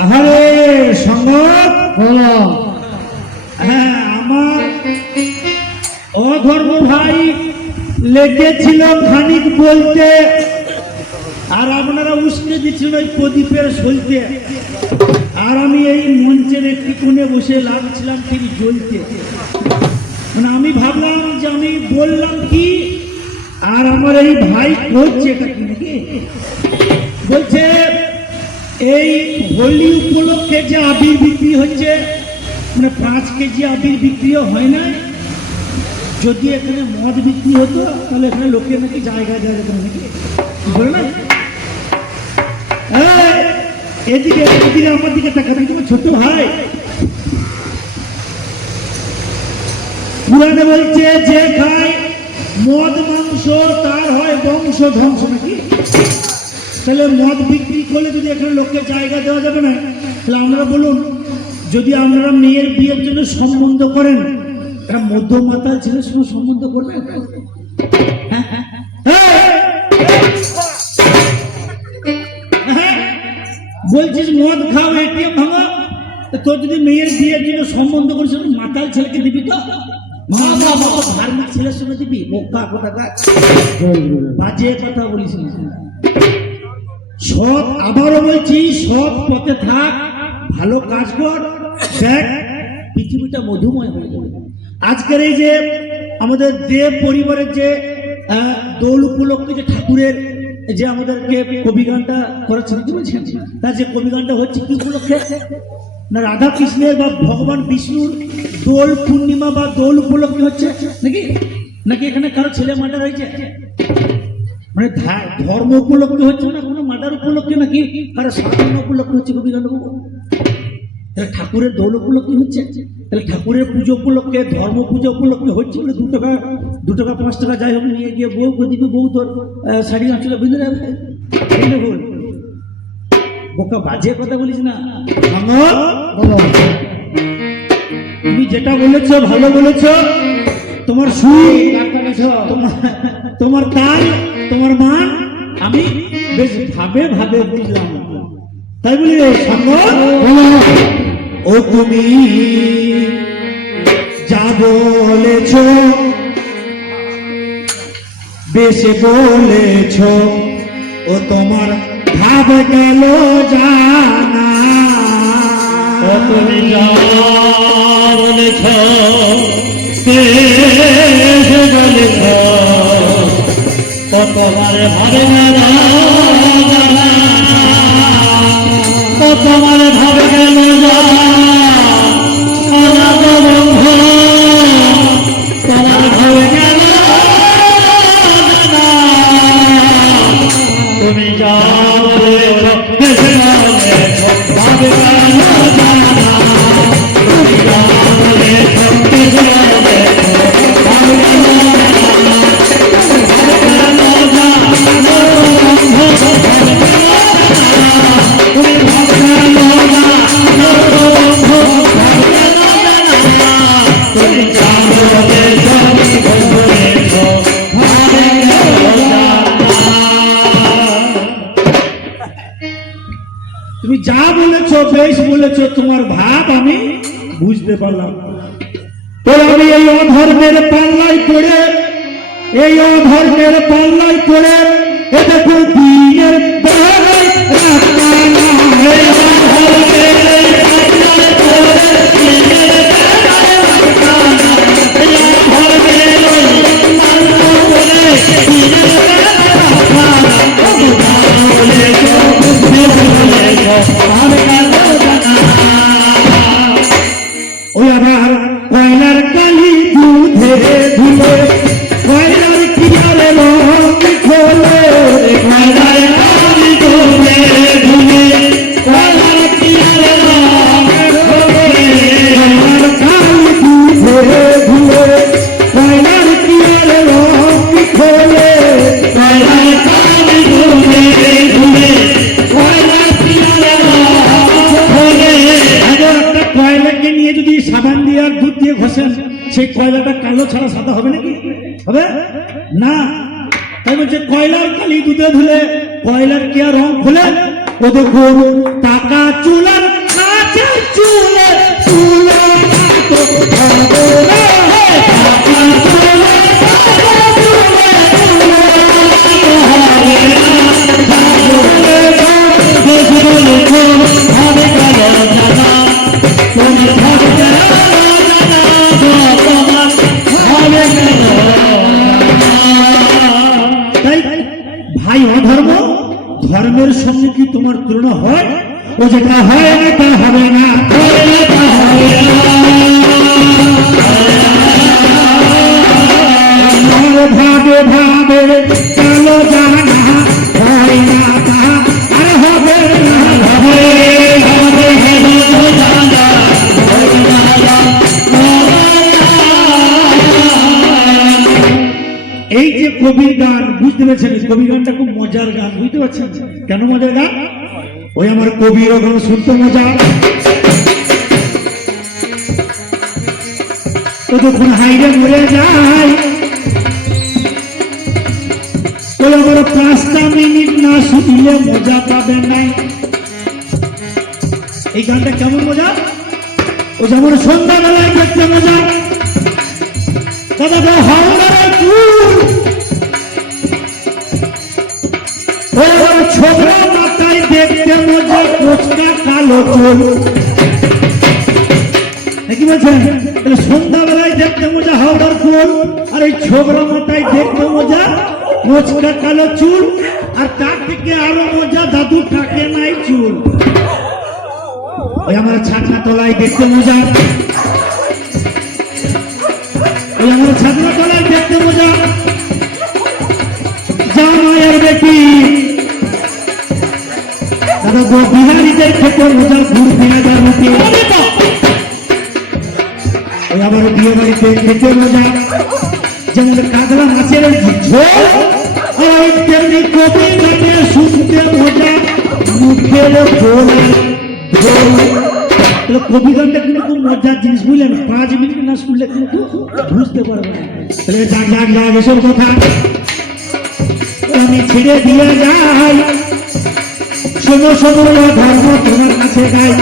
আহারে সংগত হ্যাঁ, আমার অধর্ম ভাই লেগেছিল খানিক বলতে, আর আপনারা উস্কে দিচ্ছিল ওই প্রদীপের সলতে, আর আমি এই মঞ্চের একটি কোণে বসে লাগছিলাম ঠিক জ্বলতে। মানে আমি ভাবলাম যে আমি বললাম কি, আর আমার এই ভাই করছে এটা কি নাকি, বলছে এই হোলি উপলক্ষে যে আবির বিক্রি হচ্ছে, মানে 5 কেজি আবির বিক্রিও হয় না, যদি এখানে মদ বিক্রি হতো তাহলে এখানে লোকের নাকি জায়গা দেওয়া যেত নাকি, বলে না? এদিকে এদিকে আমার দিকে তাকাতে, তোমার ছোট ভাই পুরাণে বলছে যে খায় মদ মাংস তার হয় বংশ ধ্বংস নাকি। তাহলে মদ বিক্রি করলে যদি এখানে লোককে জায়গা দেওয়া যাবে না, তাহলে আপনারা বলুন, যদি আপনারা মেয়ের বিয়ের জন্য সম্বন্ধ করেন, একটা মধ্যমাতাল ছেলের সঙ্গে সম্বন্ধ করবেন? বলছিস মদ খাও, এটিএম ভাঙো, তোর যদি মেয়ের বিয়ের জন্য সম্বন্ধ করিস মাতাল ছেলেকে দিবি তো? ধার্মিক ছেলের সঙ্গে দিবি? বাজে কথা বলিস না। সৎ, আবারও বলছি, সৎ পথে থাক, ভালো কাজ কর, দেখ পৃথিবীটা মধুময় হয়ে যাবে। আজকের এই যে আমাদের দেব পরিবারের যে দোল উপলক্ষে যে ঠাকুরের যে আমাদেরকে কবি গানটা করেছেন, কি বলছেন, তার যে কবি গানটা হচ্ছে কি উপলক্ষে না, রাধা কৃষ্ণের বা ভগবান বিষ্ণুর দোল পূর্ণিমা বা দোল উপলক্ষে হচ্ছে নাকি, নাকি এখানে কারো ছেলে মার্ডার হয়েছে, মানে ধর্ম উপলক্ষে হচ্ছে না, কোনো মার্ডার উপলক্ষে নাকি কারো সাধারণ উপলক্ষে হচ্ছে কবি গান? তাহলে ঠাকুরের দোল উপলক্ষে হচ্ছে, তাহলে ঠাকুরের পুজো উপলক্ষে, ধর্ম পুজো উপলক্ষে হচ্ছে বলে 2 টাকা 5 টাকা যাই হোক নিয়ে গিয়ে বউ দিবে, বউ তোর শাড়ি আঁচলে বেঁধে যাবে, বল বোকা, বাজে কথা বলিস না। তুমি যেটা বলেছো ভালো বলেছো, তোমার সুর, তোমার তাল, তোমার মান আমি বেশ ভাবে ভাবে বুঝলাম, তাই বলি সঙ্গ ও তুমি যা বলেছ বেশ বলেছ, ও তোমার ভাব গেল জানা, ও তুমি যা বলেছ বেশ বলেছ, ও তোমার ভাব গেল জানা, ও তোমার ভাব গেল জানা, তোমার ভাব গেল জানা, তুমি যা বলেছ বেশ বলেছ, ভাব গেল জানা, তুমি যা বলেছ বেশ বলেছ, ভাব গেল জানা, তুমি যা বলেছো বেশ বলেছো, তোমার ভাব আমি বুঝতে পারলাম। তো আমি এই অধর্মের পাল্লায় পড়ে, এই অধর্মের পাল্লায় পড়ে, এ দেখো দিনের বেলায় রাস্তা না, এই অধর্মের পাল্লায় পড়ে, দিনের বেলায় রাস্তা না, এই অধর্মের পাল্লায় পড়ে, দিনের বেলায় রাস্তা না, তুমি যা বলেছো বেশ বলেছো, ভাব গেল জানা। ওই আবার কয়লার কালি দুধে ধুলে, কয়লার কিনারে রং খোলে, কয়লার কালি দুধে ধুলে, কয়লার কিনারে রং খোলে, কয়লার কালি দুধে ধুলে, কয়লার কিনারে রং খোলে, কয়লার কালি দুধে ধুলে, কয়লার কিনারে রং খোলে। একটা কয়লাকে নিয়ে যদি সাবান দিয়ে আর দুধ দিয়ে ঘষেন, সেই কয়লাটা কালো ছাড়া সাদা হবে নাকি? হবে না। তাই বলছে কয়লার কালি দুধে ধুলে, কয়লার কি আর রং খোলে, ও দেখুন টাকা চুলার কাছে চুলে চুলে তো হবে না, টাকা চুলে ভাই অধর্ম ধর্মের সঙ্গে কি তোমার তুলনা হয়? ও যেটা হয় না তা হবে না, ভাবে ভাবে কালো জানা হয় না তা আর হবে না, এই যে কবির গান বুঝতে পেরেছেন, কবির গানটা খুব মজার গান, বুঝতে পারছেন কেন মজার গান? ওই আমার কবির গান শুনতে মজা। তো তখন হাইরে মরে যায়, ওই আমার 5টা মিনিট না শুনলে মজা পাবেন নাই। এই গানটা কেমন মজা? ও যেমন সন্ধ্যাবেলায় দেখতে মজা, দাদা হাওড়ার চুল, ছোকরা মাথায় দেখতে মজা, কোচকা কালো চুল। কি বলছেন? সন্ধ্যাবেলায় দেখতে মজা হাওড়ার চুল, আর এই ছোকরা মাথায় দেখতে মজা, কোচকা কালো চুল, আর তার থেকে আরো মজা দাদু থাকে নাই চুল। ওই আমার ছাতা তলায় দেখতে মজা, ওই আমার ছাত্র তলায় দেখতে মজা, জামাইয়ের বেটি দাদা বিহারিদের খেতে মজা, ঘুর পেঁয়াজা রুটি। ওই আবার বিয়ে বাড়িতে খেতে মজা, যেমন কাতলা মাছের ঝোল, আর তেমনি কবি গানে শুনতে মজা, মুখের ঝোল। কবি গানটা কিন্তু খুব মজার জিনিস, বুঝলেন? 5 মিনিট না শুনলে কিন্তু বুঝতে পারবে না। ডাক ডাক ডাক এসব কথা আমি ছেড়ে দিয়ে যাই, শোনো শোনো ধর্ম তোমার কাছে গাই।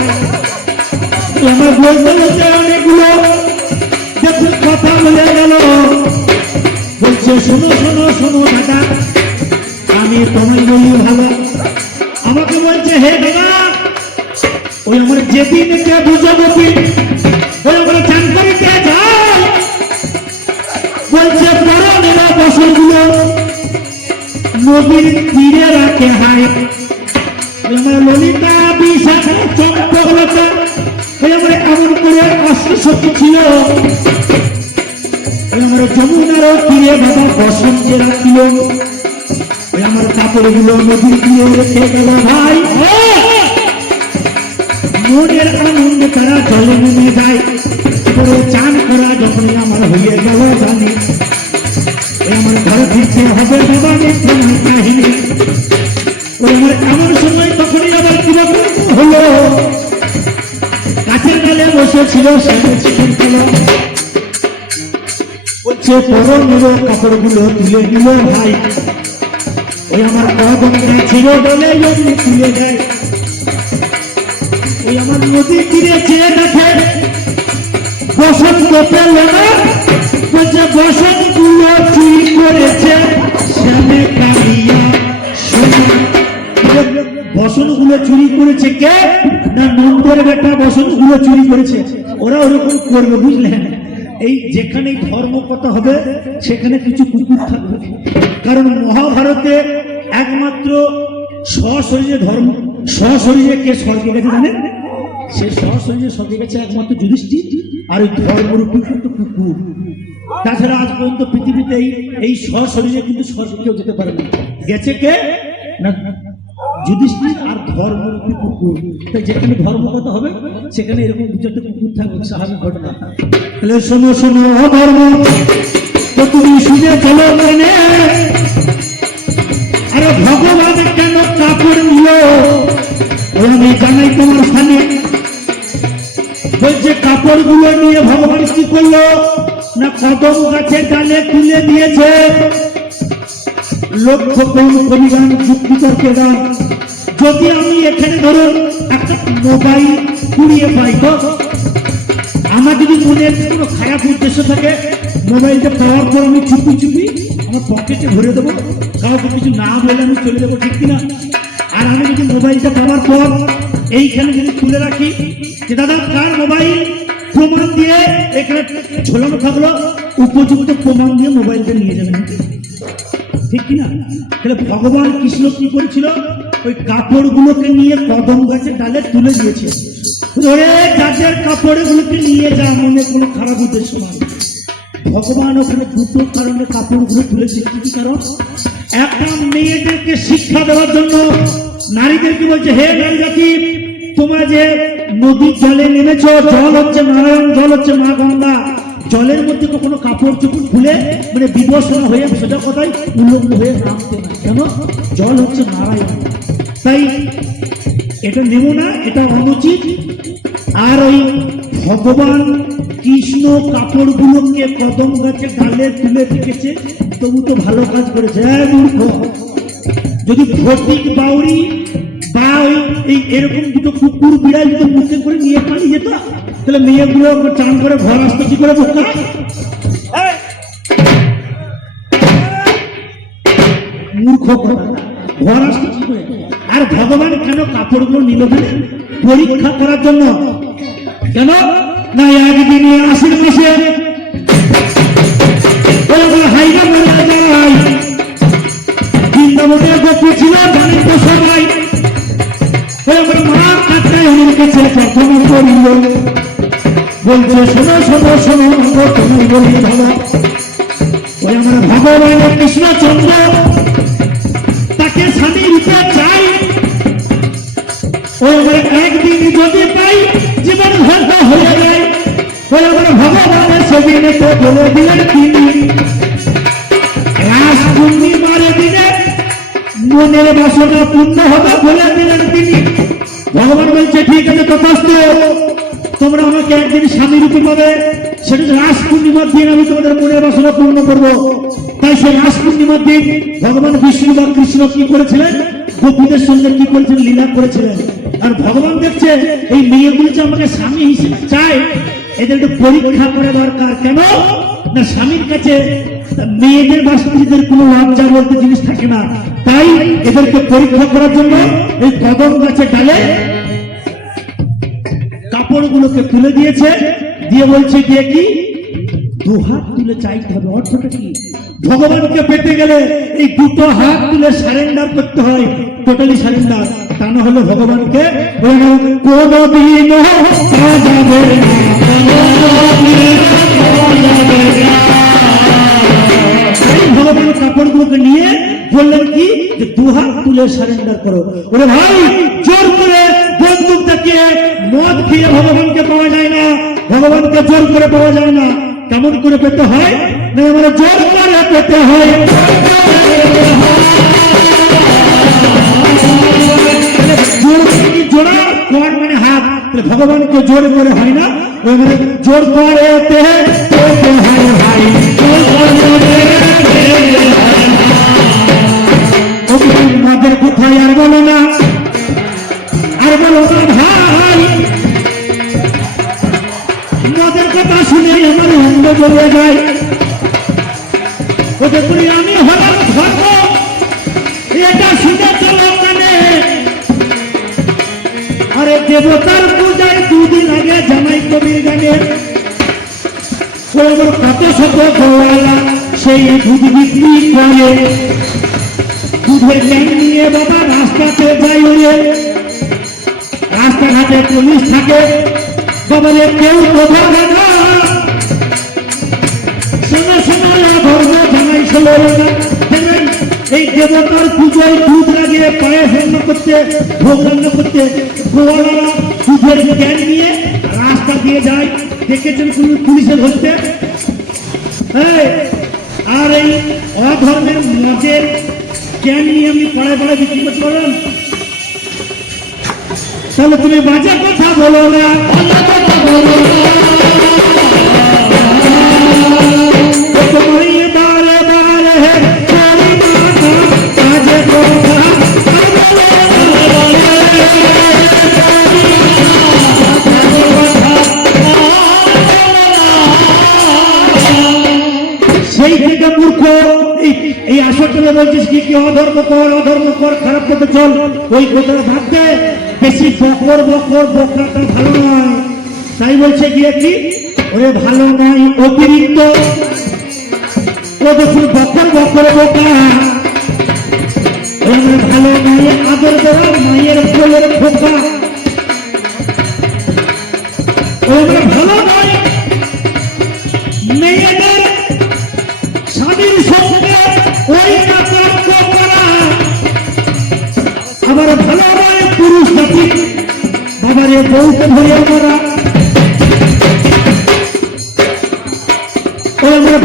আমার বলতে বলতে অনেকগুলো দেখুন কথা বলে গেল, বলছে শোনো শোনো শোনো দাদা, আমি তোমায় বলি ভালো। আমাকে বলছে হে দাদা, ওই আমার যেদিনকে বুঝাবো কি, ওই আমরা চান করিতে যাই, বলছে বড় মেলা বছরগুলো নদীর তীরে রাখে হায়। আমার ললিতা বিশাখা চম্পকলতা, ওই আমার এমন করে অষ্টশক্তি ছিল, ওই আমার যমুনার তীরে বাবা বসন্তে রাখিল, ওই আমার কাপড়গুলো নদীর তীরে রেখে গেল ভাই। মনের আনন্দে তারা জলে নেমে যায়, পুরো চান করা যখন আমার হয়ে গেল জানি, আমার ঘরে ফিরতে হবে বাবা তোমার কাহিনী। ওই আমার এমন সময় তখনই আবার কিরকম হলো, কাছের গালে বসেছিল বলছে পরনের কাপড়গুলো তুলে দিল ভাই, ওই আমার কদমটা ছিল বলে এমনি তুলে দেয়। ওই আমার নদী তীরে চেয়ে দেখে বসন্ত পেল না, বলছে বসন্তগুলো চুরি করেছে শ্যামে কালিয়া সোনা। বসনগুলো চুরি করেছে কে? না নন্দের বেটা বসনগুলো চুরি করেছে। ওরা ওরকম করবে, বুঝলেন? এই যেখানে ধর্ম কথা হবে সেখানে কিছু কুকুর থাকবে, কারণ মহাভারতে একমাত্র সশরীরে ধর্ম, সশরীরে কে স্বর্গে গেছে জানেন? সে সশরীরে স্বর্গে গেছে একমাত্র যুধিষ্ঠির, আর ওই ধর্মরূপী কিন্তু কুকুর। তাছাড়া আজ পর্যন্ত পৃথিবীতে এই সশরীরে কিন্তু স্বর্গে কেউ যেতে পারে না। গেছে কে? না যুধিষ্ঠির আর ধর্মরূপী কুকুর। তাই যেখানে ধর্ম কথা হবে সেখানে এরকম দু চারটে কুকুর থাকবে, স্বাভাবিক ঘটনা। তাহলে শোনো শোনো ধর্ম, তো তুমি শুনে চলো মেনে, আরে ভগবান কেন কাপড় নিল আমি জানাই তোমার স্থানে। বলছে কাপড়গুলো নিয়ে ভগবান কি করলো না কদম গাছের ডালে তুলে দিয়েছে। লক্ষ্য কোন পরিগান যুক্তি তর্কে গান, যদি আমি এখানে ধরুন একটা মোবাইল কুড়িয়ে পাই, তো আমার যদি মনে কোনো খারাপ উদ্দেশ্য থাকে, মোবাইলটা পাওয়ার পর আমি চুপি চুপি আমার পকেটে ভরে দেবো, কাউকে কিছু না বলে আমি চলে যাবো, ঠিক কিনা? আর আমি যদি মোবাইলটা পাওয়ার পর এইখানে যদি তুলে রাখি যে দাদা কার মোবাইল, প্রমাণ দিয়ে এখানে ঝোলানো থাকলো, উপযুক্ত প্রমাণ দিয়ে মোবাইলটা নিয়ে যাবেন, ঠিক কিনা? তাহলে ভগবান কৃষ্ণ কি করেছিল, ওই কাপড়গুলোকে নিয়ে কদম গাছের ডালে তুলে দিয়েছে, ধরে যাদের কাপড়গুলোকে নিয়ে যা, মনে কোনো খারাপ উদ্দেশ্য নয়। ভগবান ওখানে দুটো কারণে কাপড়গুলো তুলেছে। কি কারণ? একটা মেয়েদেরকে শিক্ষা দেওয়ার জন্য, নারীদেরকে বলছে হে নারী জাতি, তোমরা যে নদীর জলে নেমেছ, জল হচ্ছে নারায়ণ, জল হচ্ছে মা গঙ্গা, জলের মধ্যে কখনো কাপড় চোপড় খুলে মানে বিবসনা হয়ে সোজা কথায় উল্লগ্ন হয়ে নামতে না, কেন? জল হচ্ছে নারায়ণ, তাই এটা নেব না, এটা অনুচিত। আর ওই ভগবান কৃষ্ণ কাপড়গুলোকে কদম গাছের ডালে তুলে রেখেছে, তবু তো ভালো কাজ করেছে। হ্যাঁ মূর্খ, যদি ফটিক বাউরি বা এই এরকম দুটো কুকুর বিড়াল যদি মুখে করে নিয়ে পালিয়ে যেত, তাহলে মেয়েগুলো চান করে ঘর আসতে কি করে বোকা? মূর্খ ঘর আসতে কি করে? আর ভগবান কেন কাপড়গুলো নিল? পরীক্ষা করার জন্য। কেন না একদিনে আশির মাসে হাইরা মারা যায়, বৃন্দাবনের গোপী ছিল জানেন তো সবাই, মার কাছে আমার কাছে প্রার্থনা করিল, বলছে শোনো শোনো শোনো তুমি বলি ভালো, ওই আমার ভগবানের কৃষ্ণচন্দ্র তাকে স্বামী রূপে চাই, ওই আমার একদিন যদি পাই জীবন ধন্য হয়ে যায়, ওই আমার ভগবানের সেদিনে তো বলে দিলেন তিনি রাস পূর্ণিমার দিনে মনের বাসনা পূর্ণ হবে বলে দিলেন তিনি। ভগবান বলছে ঠিক আছে তথাস্তু, তোমরা আমাকে একদিন স্বামী রূপে পাবে, সেটা রাস পূর্ণিমার দিন আমি তোমাদের মনের বাসনা পূর্ণ করবো। তাই সেই রাস পূর্ণিমার দিন ভগবান বিষ্ণু বা কৃষ্ণ কি করেছিলেন, গোপীদের সঙ্গে কি করেছিলেন, লীলা করেছিলেন। আর ভগবান দেখছে এই মেয়েগুলো যে আমাকে স্বামী হিসেবে চায়, এদের একটু পরীক্ষা করা দরকার। কেন না স্বামীর কাছে মেয়েদের বা স্ত্রীদের কোনো লজ্জা বলতে জিনিস থাকে না, তাই এদেরকে পরীক্ষা করার জন্য এই কদম গাছে ডালে কাপড়গুলোকে তুলে দিয়েছে, দিয়ে বলছে গিয়ে কি দুহাত তুলে চাইতে হবে। অর্থটা কি? ভগবানকে পেতে গেলে এই দুটো হাত তুলে সারেন্ডার করতে হয়, টোটালি সারেন্ডার, তা না হলে ভগবানকে কোনদিন ভগবান কাপড়গুলোকে নিয়ে বললেন কি যে দুহাত তুলে সারেন্ডার করো। ওরে ভাই, জোর করে বন্দুক দেখিয়ে মদ খেয়ে ভগবানকে পাওয়া যায় না, ভগবানকে জোর করে পাওয়া যায় না। কেমন করে পেতে হয় না, আমরা জোর করে পেতে হয়। জোড়া কর মানে হাত, ভগবানকে জোর করে হয় না, জোর করে মাদের কোথায় আর বলো না, আর বলো না ভাই, মদের কথা শুনে আমার অঙ্গ জ্বলে যায়। ওদের করি আমি হলাম ধর্ম, এটা শুনে চলো কানে। আরে দেবতার পূজায় দুদিন আগে জামাই কবির গানে কত শত গোয়ালা সেই দুধ বিক্রি করে, দুধের ক্যান নিয়ে বাবা রাস্তাতে যাই, ওরে রাস্তাঘাটে পুলিশ থাকে, বাবারে কেউ তো ধরে না, শোনা শোনা ধর্ম জানাই শোনো না। এই দেবতার পুজোয় দুধ লাগিয়ে পায়ে রান্না করতে, ভোগ রান্না করতে গোয়ালারা দুধের ক্যান নিয়ে রাস্তা দিয়ে যায়, দেখেছেন কোন পুলিশে ধরতে? আর এই অধর্মের মদের ক্যান নিয়ে আমি পাড়ায় পাড়ায় বিক্রি করতে পারলাম? তাহলে তুমি বাজে কথা বলো না, বারে বারে সেই থেকে মূর্খ এই আসলে বলছিস কি কি অধর্ম কর খারাপ পথে চল, ওই কথাটা ভাবতে বেশি বকর বকরাটা ভালো নয়। তাই বলছে গিয়ে কি ওরে ভালো নয় অতিরিক্ত ও দেখুন বকর বোকা, ভালো নয় আদর দেওয়া মায়ের কোলের খোকা, ভালো নয় মেয়েদের স্বামীর সঙ্গে ওই নাটক করা, আবার ভালো নয় পুরুষ জাতি বাবারে বউকে ধরে করা,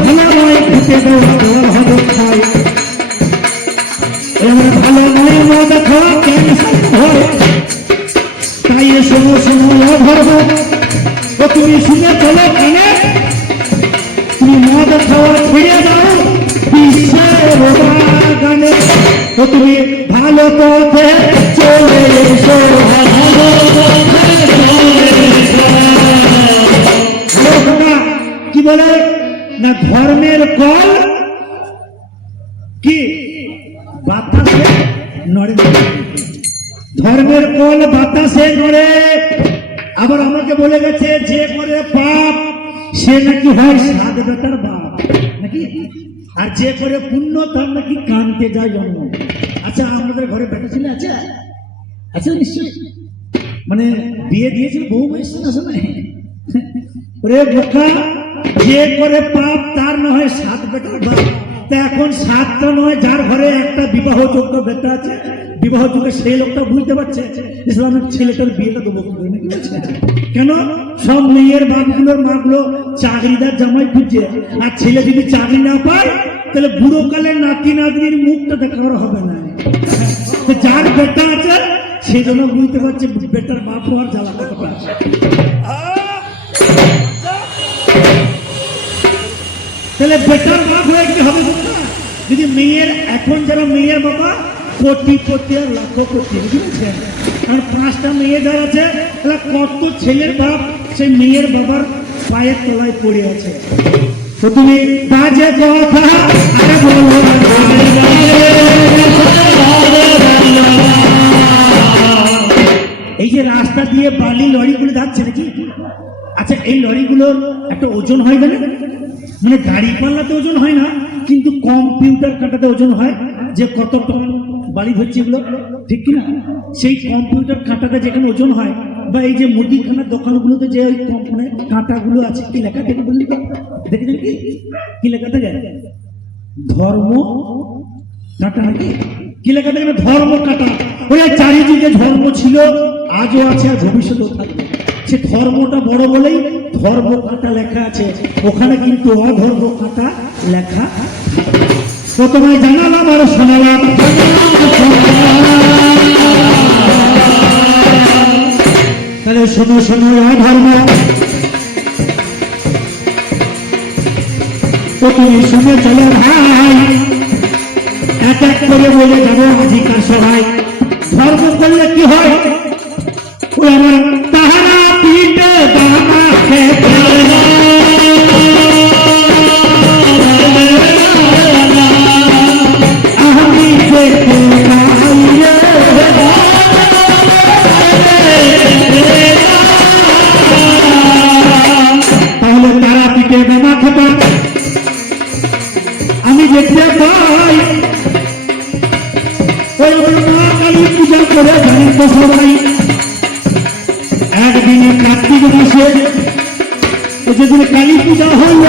ভালো নয় খেতে দেওয়া হবে খায়, ভালো নয় মদ খাওয়া ক্যান্সার হয়। তাই শোনো অধর্ম ও তুমি শুনে চলো কানে, তুমি মদ খাওয়া ছেড়ে দাও বিশ্বের গানে, ও তুমি ভালো পথে চলে এসো, কি বলে না ধর্মের কল কি বাতাসে নড়ে, ধর্মের কল বাতাসে নড়ে। আবার আমাকে বলে গেছে যে করে পাপ সে নাকি হয় সাত বেটার বাপ নাকি, আর যে করে পুণ্য তার নাকি কানতে যায় জন্ম। আচ্ছা আমাদের ঘরে বেটা ছিল আছে আচ্ছা নিশ্চয়ই, মানে বিয়ে দিয়েছিল বউ এসছে না শোনায় রে বোকা, যে করে পাপ তার না হয় সাত বেটার বাপ। তা এখন সাতটা নয়, যার ঘরে একটা বিবাহযোগ্য বেটা আছে বিবাহ যুগে সেই লোকটা বুঝতে পারছে ইসলামের ছেলেটার বিয়েটা দেবো নাকি বলছে। কেন সব মেয়ের বাপগুলোর মাগুলো চাকরিদার জামাই খুঁজছে, আর ছেলে যদি চাকরি না পায় তাহলে বুড়ো কালে নাতি নাতনির মুখটা দেখার হবে না। যার বেটা আছে সেই জন্য বুঝতে পারছে বেটার বাপ হওয়ার জ্বালা কতটা আছে। তাহলে বেটার বাপ হয়ে কি হবে যদি মেয়ের, এখন যারা মেয়ের বাবা কোটিপতি আর লক্ষপতি বুঝেছেন, কারণ 5টা মেয়ে যার আছে তাহলে কত ছেলের বাপ সেই মেয়ের বাবার পায়ের তলায় পড়ে আছে। তো তুমি বাজে কথা এই যে রাস্তা দিয়ে বালি লরিগুলো যাচ্ছে নাকি, আচ্ছা এই লরিগুলোর একটা ওজন হয় না, মানে গাড়ি পাল্লাতে ওজন হয় না কিন্তু কম্পিউটার কাটাতে ওজন হয় যে কত টন বালি ধরছে এগুলো, ঠিক কিনা? সেই কম্পিউটার কাঁটাতে যেখানে ওজন হয়, বা এই যে মুদিখানার দোকানগুলোতে যে ওই কাঁটাগুলো আছে কি লেখা থেকে বললি তো দেখেছেন কি লেখা থাকে ধর্ম কাঁটা নাকি কি লেখা থাকে ধর্ম কাঁটা। ওই চারিদিকে ধর্ম ছিল, আজও আছে আর ভবিষ্যতেও থাকবে। সে ধর্মটা বড় বলেই ধর্ম কাঁটা লেখা আছে, ওখানে কিন্তু অধর্ম কাঁটা লেখা। প্রথমে জানালাম আর শোনালাম, তাহলে শোনো শোনো অধর্ম তো তুমি শুনে চলো ভাই, এক এক করে বলে যাবো অধিকার সভায়। ধর্ম করলে কি হয় ওই আমার তাহারা পিঠে দানা খেতে তাহলে তারা পিঠে দানা খেতাম আমি দেখতে পাই। ওই মা কালী পূজা করে জানেন তো সবাই, একদিনে কার্তিক মাসে যেদিন কালী পূজা হল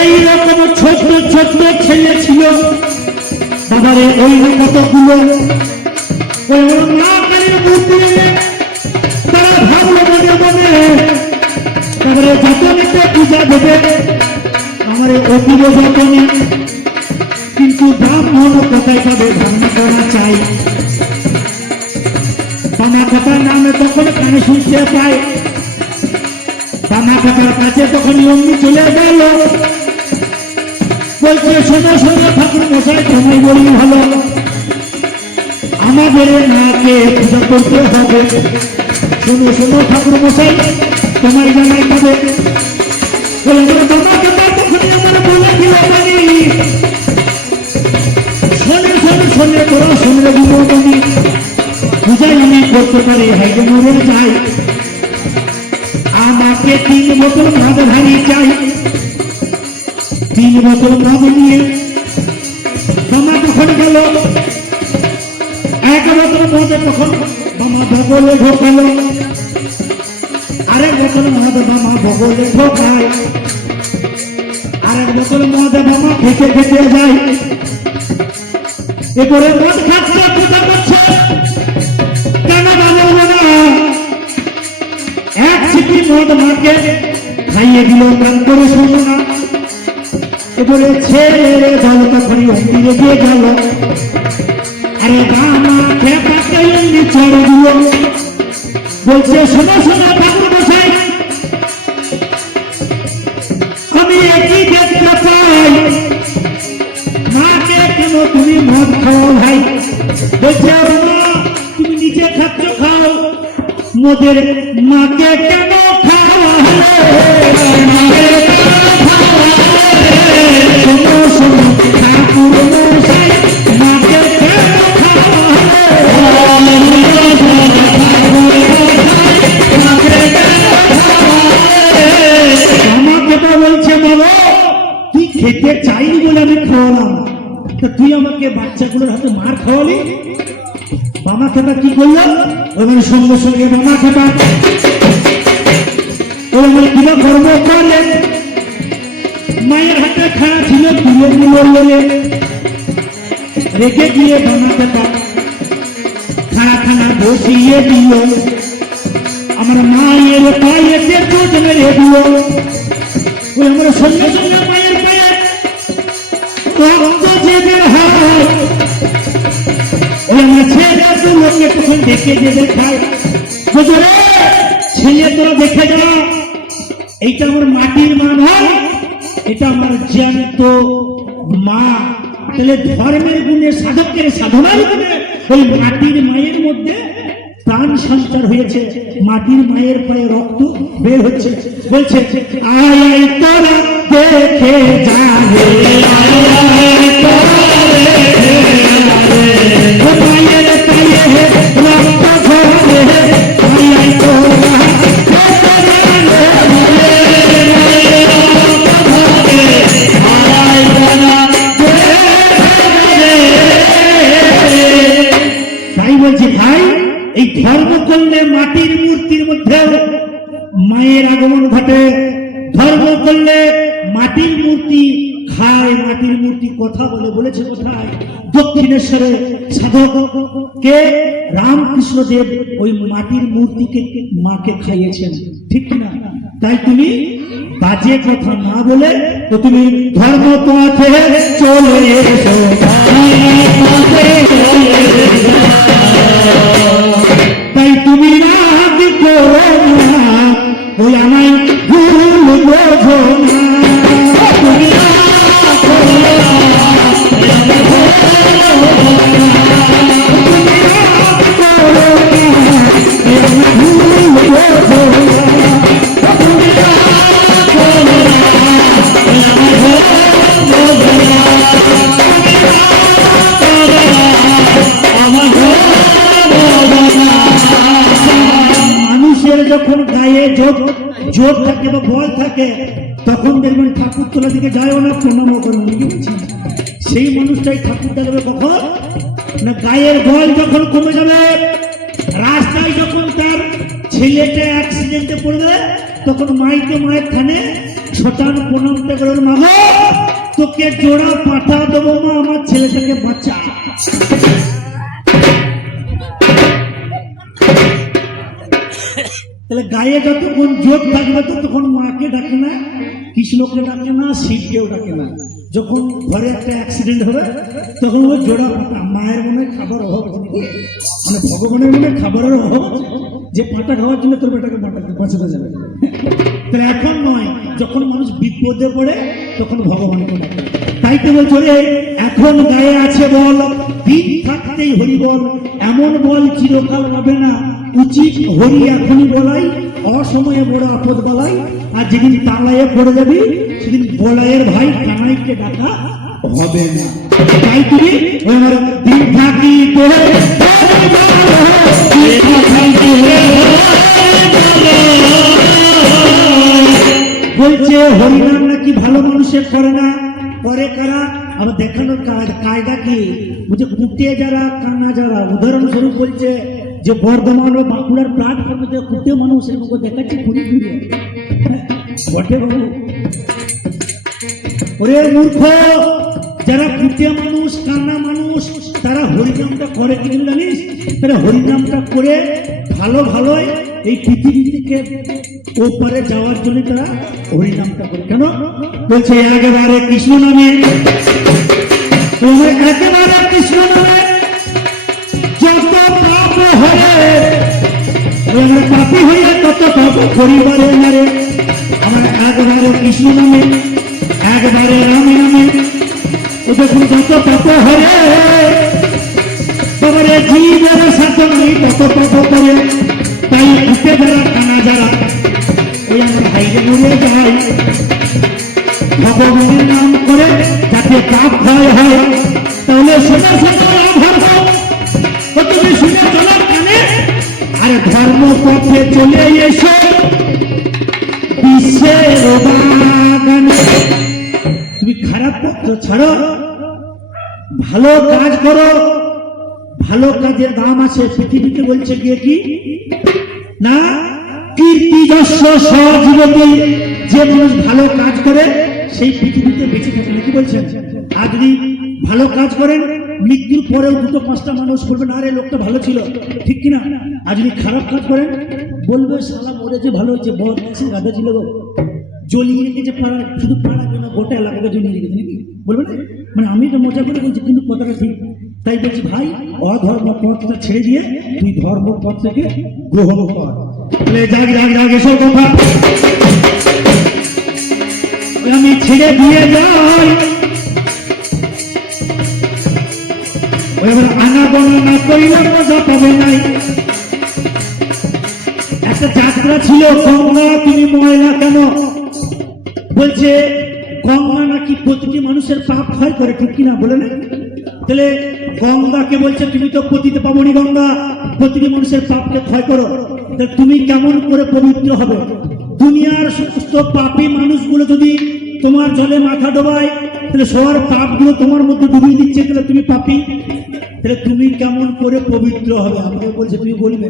এইরকম ছোট্ট ছোট্ট ছেলে ছিল বাবারে, ওই কতগুলো মা কালীর মূর্তি তারা ভাবলো মনে মনে তারপরে যতনেতে পূজা দেবে আমার অতীব যতনে, কিন্তু ব্রাহ্মণ কোথায় পাবে? ধারণা করা চাই। বামা কথার নামে তখন কানে শুনতে পায়, বামা কথার কাছে তখন অমনি চলে গেল, বলছে শোনো শোনো ঠাকুর মশাই তোমায় বলি ভালো, আমাদের মাকে পূজা করতে হবে। শোনো শোনো ঠাকুর মশাই, তোমার জানাই তবে তোমাকে তখনই আমার বলে দিল পারি, শোনে শোনে শোনে তোরা শুনলে দিব তুমি পূজায় আমি করতে পারি, হাইতে মরে যাই। আমাকে 3 বোতল মদ ভারী চাই। 3 বোতল মদ নিয়ে মামা তখন গেল। 1 বোতল মদে তখন মামা বগলে ঢোকালো, আরেক বোতল মদ মামা বগলে ঢোকায়, আরেক বোতল মদে মামা খেতে খেতে যায়। এরপরে মদ খাচ্ছে, পূজা করছে, কেন বাবু না 1 সিটি মদ মাকে খাইয়ে দিল, তারপরে শুনল না। এরপরে ছেড়ে দল তখনই মন্দিরে গিয়ে গেল। আরে বাবা খেপাকে এমনি ছেড়ে দিল, বলছে শোনো শোনো ঠাকুর মশাই, আমি একই দেখতে পাই, মাকে কেন তুমি মদ খাও ভাই? বলছে বাবা তুমি নিজে খাচ্ছ খাও, মোদের মাকে কেন খাওয়া শোনো শোনো ঠাকুর মশাই, মাকে কেন আমাকে তো বলছে বাবা তুই খেতে চাইনি বলে আমি খাওয়ালাম, তা তুই আমাকে বাচ্চাগুলোর হাতে মার খাওয়ালি। মামা খেপা কি করলো? ওই সঙ্গে সঙ্গে মামা খেপা ওই আমার কিনা কর্ম করলে মায়ের হাতে খাওয়া ছিল তুলে দিল বলে রেখে গিয়ে মামা খেপা খানা খানা বসিয়ে দিল। আমার মায়ের পায়েতে চোট মেরে দিল। ওই আমার সঙ্গে সঙ্গে মায়ের পায়ে রক্ত যেতে হয়। ওই আমার ছেলেগুলোকে তখন দেখে যেতে খায়, ছেলে তোরা দেখে যা, এইটা আমার মাটির মা নয়, এটা আমার জ্যান্ত মা। তাহলে ধর্মের গুণে সাধকের সাধনার গুণে ওই মাটির মায়ের মধ্যে প্রাণ সঞ্চার হয়েছে, মাটির মায়ের পায়ে রক্ত বের হচ্ছে। বলছে আয় আয় তোরা দেখে যাবে, মায়ের পায়ে রক্ত ঝরে, আয় আয় তোরা তাই বলছি ভাই, এই ধর্ম করলে মাটির মূর্তির মধ্যে মায়ের আগমন ঘটে। ধর্ম করলে মাটির মূর্তি খায়, মাটির মূর্তি কথা বলে। বলেছে কোথায়? দক্ষিণেশ্বরে সাধককে রামকৃষ্ণ দেব ওই মাটির মূর্তিকে মাকে খাইয়েছেন, ঠিক না? তাই তুমি বাজে কথা না বলে তো তুমি ধর্ম পথে চলে এসো, তাই তুমি রাগ করো না, ওই আমায় ভুল বোঝো না, তুমি রাগ করো না, তুমি রাগ করো না, ভুল বোঝো না, তুমি রাগ করো না, মানুষের যখন গায়ে যোগ থাকে বা বল থাকে তখন দেখবেন ঠাকুর তোলা দিকে যায়ও না, প্রণামও করবেন। সেই মানুষটাই ঠাকুর দেখবে কখন না গায়ের বল যখন কমে যাবে, রাস্তায় যখন তার ছেলেটা অ্যাক্সিডেন্টে পড়বে তখন মায়ের থানে ছোটান প্রণামটা করে, মা গো তোকে জোড়া পাঠা দেবো মা, আমার ছেলেটাকে বাঁচা। তাহলে গায়ে যতক্ষণ যোগ থাকবে ততক্ষণ মাকে ডাকে না, কৃষ্ণকে ডাকে না, শিবকেও ডাকে না। যখন ঘরে একটা অ্যাক্সিডেন্ট হবে তখন ওই জোড়া পাটা, মায়ের মনে খাবার অভাব, মানে ভগবানের মনে খাবারের অভাব যে পাটা খাওয়ার জন্য তোর বেটাকে বাঁচাতে যাবে। তাহলে এখন নয়, যখন মানুষ বিপদে পড়ে তখন ভগবানকে ডাকে। তাই তো বলছো রে, এখন গায়ে আছে বল, দিন থাকতেই হরি বল, এমন বল চিরকাল হবে না, উচিত হরি এখনই বলাই, অসময়ে বড় আপদ বলাই। আর যেদিন তালায়ে পড়ে যাবি সেদিন বলাইয়ের ভাই কানাইকে ডাকা হবে না। তাই তুমি আমার দিন থাকিতে বলছে হরিনাম নাকি ভালো মানুষের করে না, করে কারা? আবার দেখানোর কায়দা কি? বলছে কুটে যারা, কানা যারা। উদাহরণস্বরূপ বলছে যে বর্ধমান ও বাঁকুড়ার প্ল্যাটফর্মে যে কুটে মানুষ এরকম দেখাচ্ছে ঘুরে ঘুরে। বটে বাবু, ওরে মূর্খ, যারা কুটে মানুষ, কান্না মানুষ, তারা হরিনামটা করে কি জানিস? তারা হরিনামটা করে ভালো ভালোই এই পৃথিবী থেকে ওপারে যাওয়ার জন্য তারা হরিনামটা করে। কেন? বলছে একেবারে কৃষ্ণ নামে, একেবারে কৃষ্ণ নামে যত পাপ হয়, পাপি হইয়া তত পাপ পরিবারে নারে। আমার একবারে কৃষ্ণ নামে, একবারে রাম নামে, ও দেখুন যত পাপ হয়, তোমারে জীবের সাথে নেই তত পাপ করে। তাই উঠে যারা, কানা যারা, ওই আমার ভাইকে মরে যায়, ভগবানের নাম করে যাতে পাপ ক্ষয় হয়, তাহলে সোনা সোনা লাভ হবে। তুমি শুনে চলার কানে, আরে ধর্ম পথে চলে এসো বিশ্বের বাগানে। তুমি খারাপ পথ ছাড়ো, ভালো কাজ করো, ভালো কাজের দাম আছে পৃথিবীতে। বলছে গিয়ে কি না, কীর্তি যশ সজীবতি, যে মানুষ ভালো কাজ করে সেই পৃথিবীতে বেঁচে থাকে। নাকি বলছেন? আর যদি ভালো কাজ করেন, মৃত্যুর পরেও দুটো পাঁচটা মানুষ বলবেন আরে লোকটা ভালো ছিল, ঠিক কিনা? আর যদি খারাপ কাজ করেন, বলবে শালা মরেছে ভালো হয়েছে, বদ গাধা ছিল গো, জ্বলিয়ে রেখেছে পাড়া, শুধু পাড়া কেন গোটা এলাকাকে জ্বলিয়ে রেখেছে। নাকি বলবে না? মানে আমি তো মজা করে বলছি, কিন্তু কথাটা ঠিক। তাই বলছি ভাই, অধর্ম পথটা ছেড়ে দিয়ে তুই ধর্ম পথ থেকে গ্রহণ কর। যাক যাক যাক, এসব কথা আমি ছেড়ে দিয়ে যাই। এবার আনাগোনা না করলে মজা পাবে নাই। একটা যাত্রা ছিল, গঙ্গা তুমি ময়লা কেন? বলছে গঙ্গা নাকি প্রতিটি মানুষের পাপ ক্ষয় করে, ঠিক কিনা বলে না? তাহলে গঙ্গাকে বলছে তুমি তো পতিতে পাবনি, গঙ্গা প্রতিটি মানুষের পাপকে ক্ষয় করো। তাহলে তুমি কেমন করে পবিত্র হবে? দুনিয়ার সমস্ত পাপী মানুষগুলো যদি তোমার জলে মাথা ডোবায়, তাহলে সবার পাপগুলো তোমার মধ্যে ডুবিয়ে দিচ্ছে, তাহলে তুমি পাপী। তাহলে তুমি কেমন করে পবিত্র হবে? আমাকে বলছে তুমি বলবে।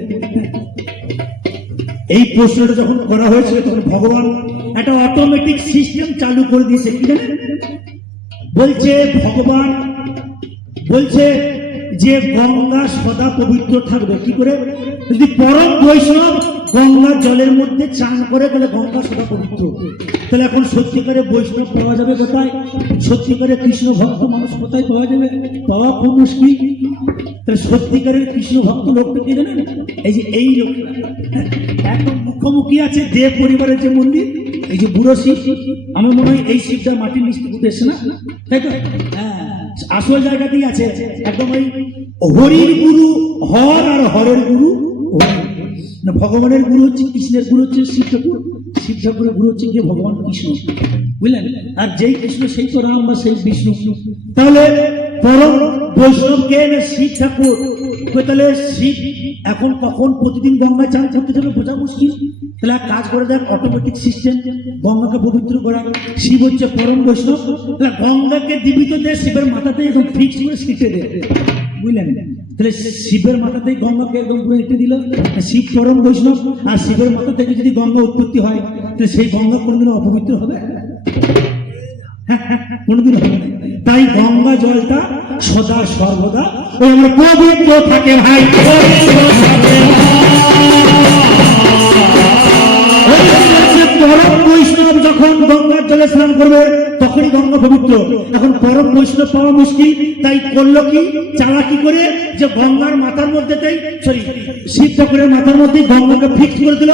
এই প্রশ্নটা যখন করা হয়েছিল তখন ভগবান একটা অটোমেটিক সিস্টেম চালু করে দিয়েছে। কি জানেন? বলছে ভগবান বলছে যে গঙ্গা সদা পবিত্র থাকবে। কি করে? যদি পরম বৈষ্ণব গঙ্গার জলের মধ্যে চান করে, তাহলে গঙ্গা সদা পবিত্র। তাহলে এখন সত্যিকারে বৈষ্ণব পাওয়া যাবে কোথায়? সত্যিকারে কৃষ্ণ ভক্ত মানুষ কোথায় পাওয়া যাবে? পাওয়া খুব মুশকিল। তাহলে সত্যিকারের কৃষ্ণ ভক্ত লোকটা কে জানেন? এই যে এই লোকটা একদম মুখোমুখি আছে দেব পরিবারের যে মন্দির, এই যে বুড়ো শিব, আমার মনে হয় এই শিবটা মাটির নিচ থেকে উঠে এসছে না, তাই তো? হ্যাঁ, আসল জায়গাতেই আছে একদম। ওই হরির গুরু হর, আর হরের গুরু হরি। না, ভগবানের গুরু হচ্ছে কৃষ্ণের গুরু হচ্ছে শিব ঠাকুর, শিব ঠাকুরের গুরু হচ্ছে গিয়ে ভগবান কৃষ্ণ, বুঝলেন? আর যেই কৃষ্ণ সেই তো রাম বা সেই বিষ্ণু। তাহলে পরম বৈষ্ণবকে না শিব ঠাকুর। তাহলে শিব এখন কখন প্রতিদিন গঙ্গায় চান করতে যাবে বোঝা মুশকিল। তাহলে এক কাজ করে দেখ, অটোমেটিক সিস্টেম গঙ্গাকে পবিত্র করা। শিব হচ্ছে পরম বৈষ্ণব, তাহলে গঙ্গাকে জীবিত দেয়, শিবের মাথাতে একদম ফিক্স করে শিখে দেয়, বুঝলেন? তাহলে শিবের মাথাতেই গঙ্গাকে একদম পুরো এঁটে দিল। শিব পরম বৈষ্ণব, আর শিবের মাথা থেকে যদি গঙ্গা উৎপত্তি হয়, তাহলে সেই গঙ্গা কোনোদিন অপবিত্র হবে? কোনোদিন হবে না। তাই গঙ্গা জলটা সদা সর্বদা ওই আমার পবিত্র থাকে ভাই। পরম বৈষ্ণব যখন গঙ্গার জলে স্নান করবে, তখনই গঙ্গা গঙ্গা পবিত্র। এখন পরম বৈষ্ণব পাওয়া মুশকিল, তাই করলো কি চালাকি করে যে গঙ্গার মাথার মধ্যেতেই সরি শিব ঠাকুরের মাথার মধ্যে গঙ্গাকে ফিক্স করে দিল।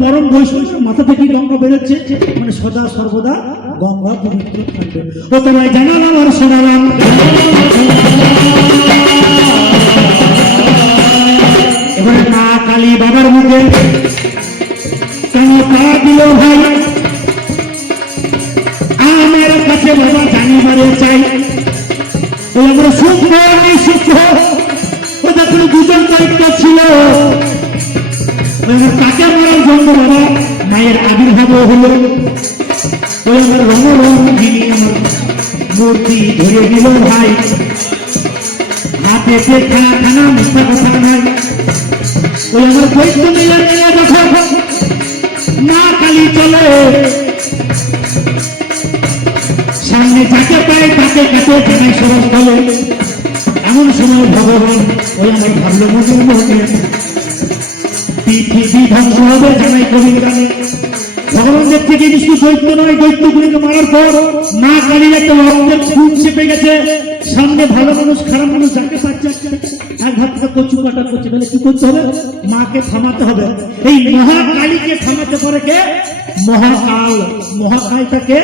পরম বৈষ্ণবের মাথা থেকে গঙ্গা বেরোচ্ছে, মানে সদা সর্বদা গঙ্গা পবিত্র থাকবে। ও তোমায় জানালাম আর শোনালাম। এবারে মা কালী বাবার মুখে কেন পা দিল ভাই, আমার কাছে বাবা জানিবারে চাই। ওই আমরা সূক্ষ্ম সূক্ষ্ম ও যখন দুজন দায়িত্ব ছিল, তাকে মারার জন্য বাবা মায়ের আবির্ভাব হলো। ওই আমার রঙরং যিনি আমার মূর্তি ধরে দিল ভাই, হাতে খানা মিথ্যা কথা নাই। ওই আমার বৈদ্য মেলা মেলা যখন মা কালী চলে, সামনে যাকে পায় তাকে কাছে জানাই সরস বলে। এমন সময় ভগবান ওই আমার ভাবলো মনের মনে পৃথিবী ধ্বংস হবে জানাই কবির গানে। ভগবান দেখছে কি বিষ্ণু দৈত্য নয়, দৈত্যগুলিকে মারার পর মা কালীর একটা রক্তের খুব চেপে গেছে। সামনে ভালো মানুষ খারাপ মানুষ যাকে পাচ্ছে এক হাত থেকে কচু কাটা করছে, বলে কি করতে হবে, মাকে থামাতে হবে। এই মহাকালীকে থামাতে পারে কে? মহাকাল। মহাকালটাকে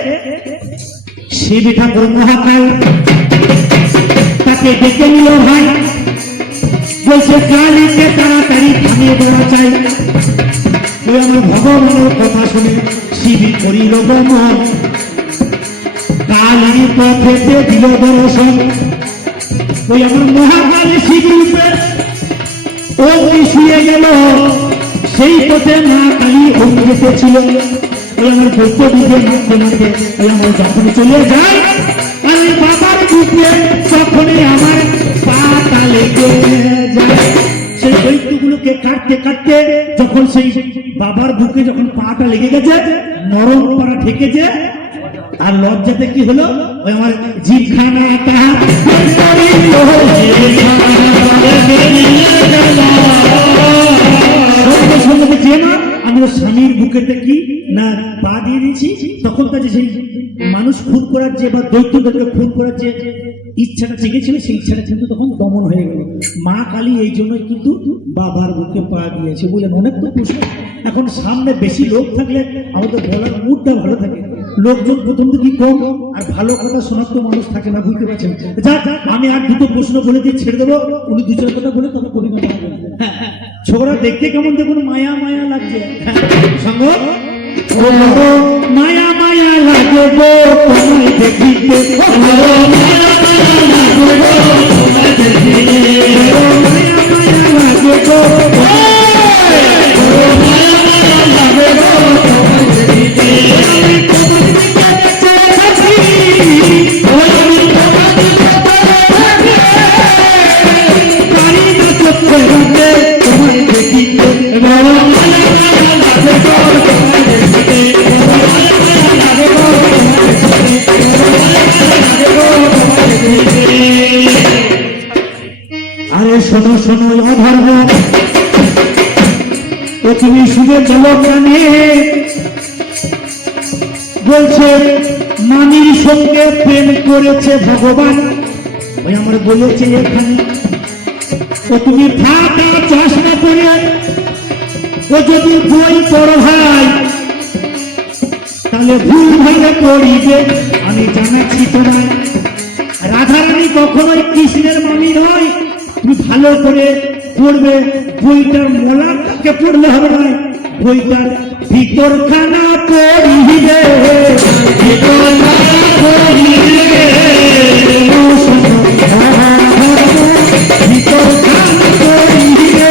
শিব ঠাকুর মহাকাল, তাকে ডেকে নিল ভাই, বলছে কালীকে তাড়াতাড়ি থামিয়ে দেওয়া চাই। ওই আমার ভগবানের কথা শুনে শিবি করিল গমন, কালীর পথেতে দিল দর্শন। ওই আমার মহাকালী শিবি রূপে অগ্নি শুয়ে গেল, সেই পথে মা কালী অগ্নি যেতেছিল। ওই আমার দৈত্য দিকে মারতে মারতে ওই আমার যখন চলে যায়, আর ওই বাবার বুকে তখনই আমার পাটা লেগে যায়। সেই দৈত্যগুলোকে কাটতে কাটতে যখন সেই বাবার বুকে যখন পাটা লেগে গেছে, নরম পাড়া ঠেকেছে, আর লজ্জাতে কি হলো, ওই আমার জিভখানাটা যে না আমি স্বামীর বুকেতে কি না পা দিয়ে দিয়েছি। তখন কাজে সেই মানুষ খুন করার যে বা দৈত্যদেরকে খুন করার যে ইচ্ছাটা জেগেছিল, সেই ইচ্ছাটা কিন্তু তখন দমন হয়ে গেল। মা কালী এই জন্য কিন্তু বাবার বুকে পা দিয়েছে বলে অনেক তো প্রশ্ন। এখন সামনে বেশি লোক থাকলে আমাদের বলার মুডটা ভালো থাকে, লোকজন প্রথম দিকে কম আর ভালো কথা শোনার তো মানুষ থাকে না, বুঝতে পারছেন। যাক আমি আর দুটো প্রশ্ন বলে দিয়ে ছেড়ে দেবো, উনি দু চার কথা বলে তখন কবি কথা বলবেন। ছোকরা দেখতে কেমন দেখুন, মায়া মায়া লাগছে সঙ্গ, মায়া মায়া লাগে গো তোমায় দেখিতে, মায়া মায়া লাগে গো তোমায় দেখিতে, মায়া মায়া লাগে গো, মায়া মায়া লাগে গো তোমায় দেখিতে। আমি তোমার দিকে চেয়ে থাকি, আমি তোমার দিকে চেয়ে থাকি, পারি না চোখে রাখতে তোমায় দেখিতে, মায়া মায়া লাগে গো তোমায় দেখিতে, মায়া মায়া লাগে গো তোমায় দেখিতে। আরে শোনো শোনো অধর্ম, ও তুমি শুনে চলো কানে, বলছে মানির সঙ্গে প্রেম করেছে ভগবান। ওই আমার বলেছে এখানে, ও তুমি ফাঁকা চশমা করে ও যদি বই পড়ো ভাই, তাহলে ভুল ভাঙে পড়িবে আমি জানাচ্ছি তোমায়। রাধারানী কখনোই কৃষ্ণের মামি নয়, তুমি ভালো করে পড়বে, বইটার মলাকে পড়লে হবে না, বইটার ভিতর খানা পড়িবে, ভিতর খানা পড়িবে, ভিতর খানা পড়িবে।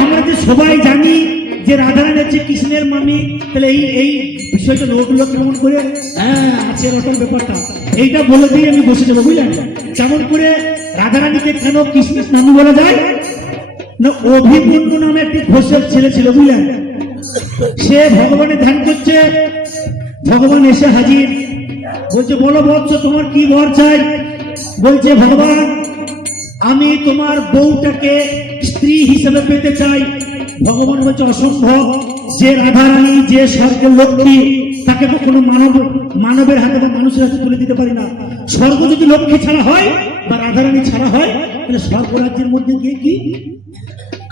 আমরা যে সবাই জানি যে রাধারানী হচ্ছে কৃষ্ণের মামি, তাহলে এই বিষয়টা লোকগুলো কেমন করে আছে রকম ব্যাপারটা, এইটা বলে দিয়ে আমি বসে যাবো, বুঝলেন। কেমন করে রাধারানীকে কেন কৃষ্ণের মামি বলা যায় না, অভিমন্যু নামে একটি ঘোষের ছেলে ছিল, বুঝলেন। সে ভগবানের ধ্যান করছে, ভগবান এসে হাজির, বলছে বলো বৎস তোমার কি বর চাই। বলছে ভগবান আমি তোমার বউটাকে স্ত্রী হিসেবে পেতে চাই। ভগবান বলছে অসম্ভব, যে রাধারানী যে স্বর্গের লক্ষ্মী তাকে কখনো মানবের হাতে বা মানুষের হাতে তুলে দিতে পারি না। স্বর্গ যদি লক্ষ্মী ছাড়া হয় বা রাধারানী ছাড়া হয় তাহলে স্বর্গ রাজ্যের মধ্যে গিয়ে কি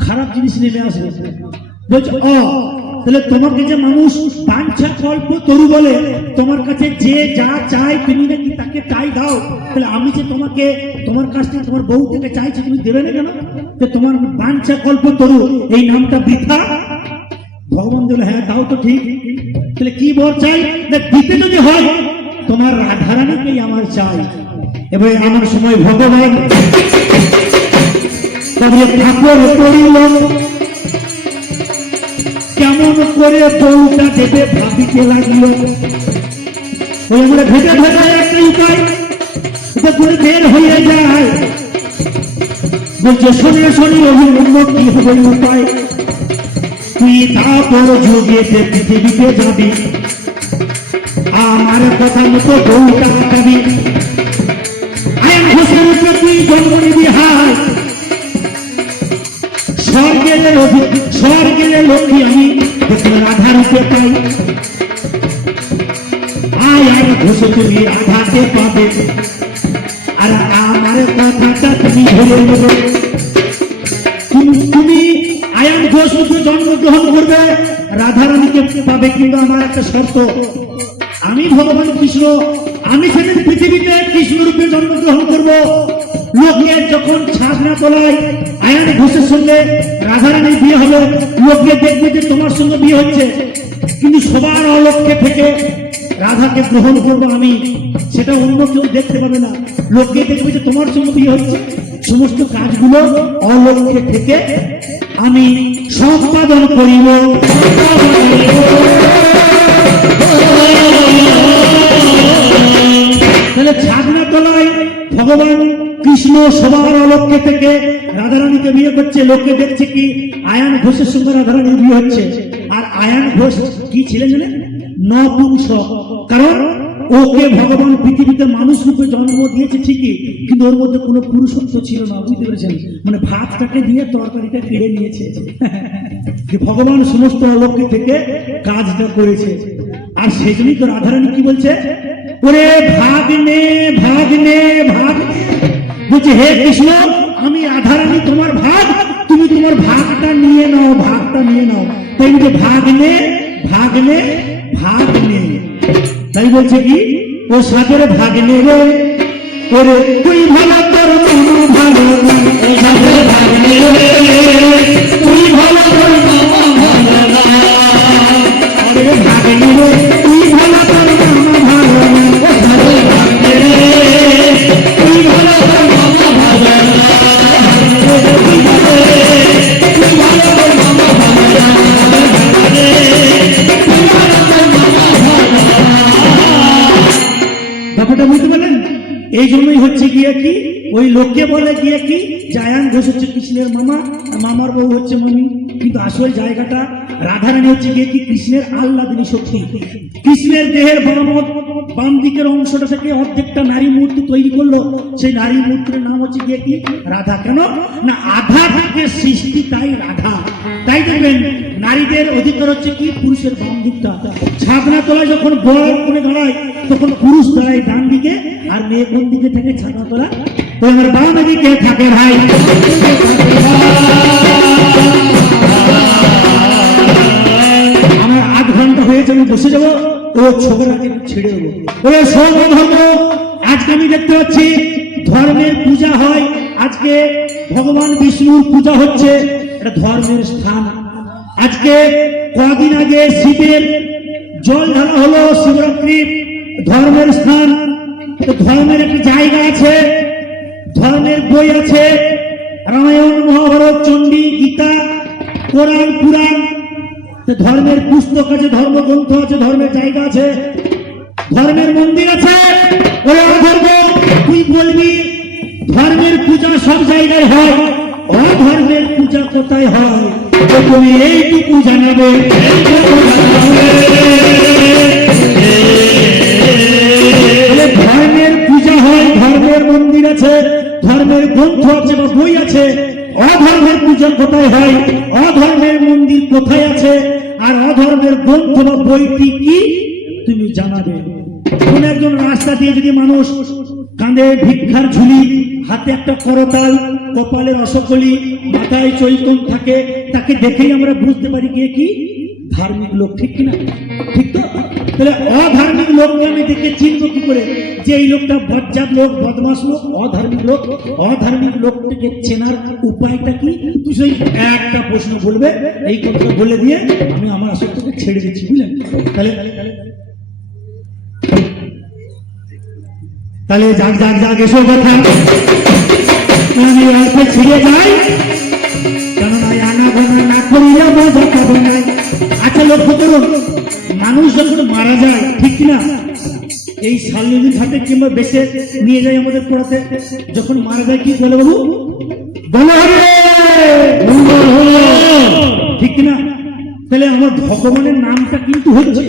খারাপ জিনিস নেমে আসবে। বলছে তাহলে তোমাকে যে মানুষ বাঞ্ছা কল্প তরু বলে, তোমার কাছে যে যা চায় তুমি নাকি তাকে তাই দাও, তাহলে আমি যে তোমাকে তোমার কাছ থেকে তোমার বউ থেকে চাইছি তুমি দেবে না কেন? তো তোমার বাঞ্ছা কল্প তরু এই নামটা বৃথা। ভগবান বলে হ্যাঁ তাও তো ঠিক, তাহলে কি বর চাই না দিতে যদি হয় তোমার রাধারানীকেই আমার চাই। এবার আমার সময় ভগবান ঠাকুর করিল কেমন করে বউটা দেবে ভাবিতে লাগল। ওই আমরা ভেবে ভেবে একটা উপায় করে বের হয়ে যায়। বলছে শোনে শোনে অভিনন্দ কি হবে উপায়, তুই তারপর যুগেতে পৃথিবীতে যাবি, আমার কথা মতো বউটা পাবি। আইন ঘোষের উপরে তুই জন্ম নিবি হার, স্বর্গের লক্ষ্মী আমি রাধা রূপে পাই। আয়ান ঘোষে তুমি রাধাতে পাবে, আর আমার কথাটা তুমি ধরে নেবে। তুমি আয়ান ঘোষ রূপে জন্মগ্রহণ করবে, রাধারানীকে পাবে, কিন্তু আমার একটা শর্ত, আমি ভগবান কৃষ্ণ আমি সেদিন পৃথিবীতে কৃষ্ণ রূপে জন্মগ্রহণ করবো। লোকের যখন ছাদনা তোলায় আয়ান ঘোষের সঙ্গে রাধারানীর বিয়ে হলো, লোককে দেখবে যে তোমার সঙ্গে বিয়ে হচ্ছে, কিন্তু সবার অলক্ষ্যে থেকে রাধাকে গ্রহণ করবো আমি, সেটা অন্য কেউ দেখতে পাবে না। লোককে দেখবে যে তোমার সঙ্গে বিয়ে হচ্ছে, সমস্ত কাজগুলো অলক্ষ্যে থেকে আমি সম্পাদন করিব। তাহলে ছাদনা তোলায় ভগবান কৃষ্ণ সবার অলক্ষ্যে থেকে রাধারানীকে বিয়ে করছে, লোকে দেখছে কি আয়ান ঘোষের সঙ্গে রাধারানীর বিয়ে হচ্ছে। আর আয়ান ঘোষ কি ছিলেন জানেন? নপুংসক। কারণ ওকে ভগবান পৃথিবীতে মানুষ রূপে জন্ম দিয়েছে ঠিকই, কিন্তু ওর মধ্যে কোনো পুরুষত্ব ছিল না, বুঝতে পেরেছেন? মানে ভাতটাকে দিয়ে তরকারিটা কেড়ে নিয়েছে। যে ভগবান সমস্ত অলক্ষ্যে থেকে কাজটা করেছে। আর সেই জন্যই তো রাধারানী কি বলছে, ওরে ভাগ নে ভাগ নে ভাগ, বলছে হে কৃষ্ণ আমি রাধারানী তোমার ভাগ, তুমি তোমার ভাগটা নিয়ে নাও, ভাগটা নিয়ে নাও। তাই বলছে ভাগ নে ভাগ নে ভাগ নে। তাই বলছে কি ও সাগর ভাগ নে রে, ওরে তুই ভালো তোর মন ভালো, ও সাগর ভাগ নে রে, তুই ভালো তোর মন ভালো, ওরে ভাগ নে রে, তুই ভালো তোর মন ভালো, ও সাগর ভাগ নে রে, তুই ভালো তোর মন ভালো, তুই ভালো তোর মন ব্যাপারটা বুঝতে পারলেন? এই জন্যই হচ্ছে গিয়ে কি ওই লোককে বলে গিয়ে কি আয়ান ঘোষ হচ্ছে কৃষ্ণের মামা, মামার বউ হচ্ছে মমি, কিন্তু আসল জায়গাটা রাধারানী হচ্ছে গিয়ে কি কৃষ্ণের আহ্লাদিনী শক্তি। কৃষ্ণের দেহের বাম দিকের অংশটা থেকে অর্ধেকটা নারী মূর্তি তৈরি করলো, সেই নারী মূর্তির নাম হচ্ছে গিয়ে কি রাধা। কেন না আধা থেকে সৃষ্টি, তাই রাধা। তাই দেখবেন নারীদের অধিকার হচ্ছে কি পুরুষের বাম দিকটা। ছাদনা তোলায় যখন বর করে দাঁড়ায় তখন পুরুষ দাঁড়ায় ডান দিকে, আর মেয়ে কোন দিকে থেকে ছাদনা তোলা? তো আমার বাম দিকে থাকে ভাই। আমার 8 ঘন্টা হয়েছে, আমি বসে যাবো, ও ছোকরাকে ছেড়ে দেবো। ওরে সর্ব ধর্ম, আজকে আমি দেখতে পাচ্ছি ধর্মের পূজা হয়, আজকে ভগবান বিষ্ণুর পূজা হচ্ছে, এটা ধর্মের স্থান। আজকে কদিন আগে শিবের জল ঢালা হলো, শিবরাত্রি, ধর্মের স্থান। ধর্মের একটা জায়গা আছে, ধর্মের বই আছে, রামায়ণ মহাভারত চণ্ডী গীতা কোরআন পুরাণ, ধর্মের পুস্তক আছে, ধর্মগ্রন্থ আছে, ধর্মের জায়গা আছে, ধর্মের মন্দির আছে। ওরা ধর্ম তুই বলবি ধর্মের পূজা সব জায়গায় হয়, অধর্মের পূজা কোথায় হয় তুমি এইটুকু জানাবে। ধর্মের পূজা হয়, ধর্মের মন্দির আছে, ধর্মের গ্রন্থ আছে বা বই আছে, অধর্মের পূজা কোথায় হয়, অধর্মের মন্দির কোথায় আছে, আর অধর্মের গ্রন্থ বা বইটি কি তুমি জানাবে। কোন একজন রাস্তা দিয়ে যদি মানুষ কাঁধে ভিক্ষার ঝুলি, হাতে একটা করতাল, কপালে রসকলি, মাথায় চৈতন থাকে, তাকে দেখেই আমরা বুঝতে পারি কে কি ধার্মিক লোক, ঠিক কিনা? ঠিক তো? তাহলে অধার্মিক লোককে আমি দেখে চিনবো কি করে যে এই লোকটা বজ্জাত লোক, বদমাস লোক, অধার্মিক লোক? অধার্মিক লোকটাকে চেনার উপায়টা কি? তুই সেই একটা প্রশ্ন বলবে, এই কথাটা বলে দিয়ে আমি আমার আসক্তকে ছেড়ে দিচ্ছি, বুঝলেন? তাহলে তাহলে যাক যাক যাক এসব কথা আমি অল্প ছিঁড়ে যাই, কেননা আনা গোনা না করিলে মজা পাবো না। আচ্ছা লক্ষ্য করুন, মানুষ যখন মারা যায়, ঠিক কিনা, এই শালনদীর ঘাটে কিংবা বেশে নিয়ে যায় আমাদের পড়াতে, যখন মারা যায় কি বলে বাবু? বলো ঠিক কিনা? তাহলে আমার ভগবানের নামটা কিন্তু হচ্ছে,